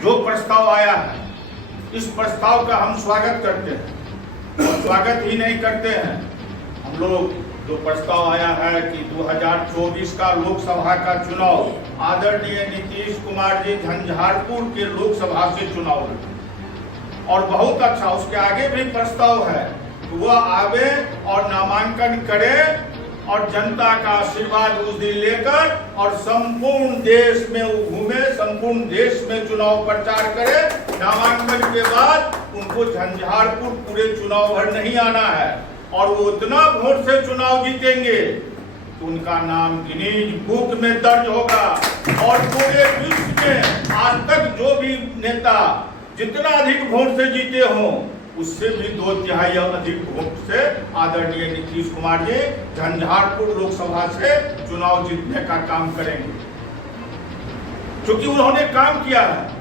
जो प्रस्ताव आया है, इस प्रस्ताव का हम स्वागत करते हैं। और स्वागत ही नहीं करते हैं, हम लोग जो प्रस्ताव आया है कि 2024 का लोकसभा का चुनाव आदरणीय नीतीश कुमार जी झंझारपुर के लोकसभा से चुनाव लड़े, और बहुत अच्छा उसके आगे भी प्रस्ताव है कि वह आवे और नामांकन करे और जनता का आशीर्वाद उस दिन लेकर और संपूर्ण देश में वो घूमे, संपूर्ण देश में चुनाव प्रचार करे। नामांकन के बाद उनको झंझारपुर पूरे चुनाव भर नहीं आना है, और वो उतना वोट से चुनाव जीतेंगे तो उनका नाम गिनीज बुक में दर्ज होगा। और पूरे विश्व में आज तक जो भी नेता जितना अधिक वोट से जीते हों, उससे भी 2/3 अधिक वोट से आदरणीय नीतीश कुमार जी झंझारपुर लोकसभा से चुनाव जीतने का काम करेंगे, क्योंकि उन्होंने काम किया है।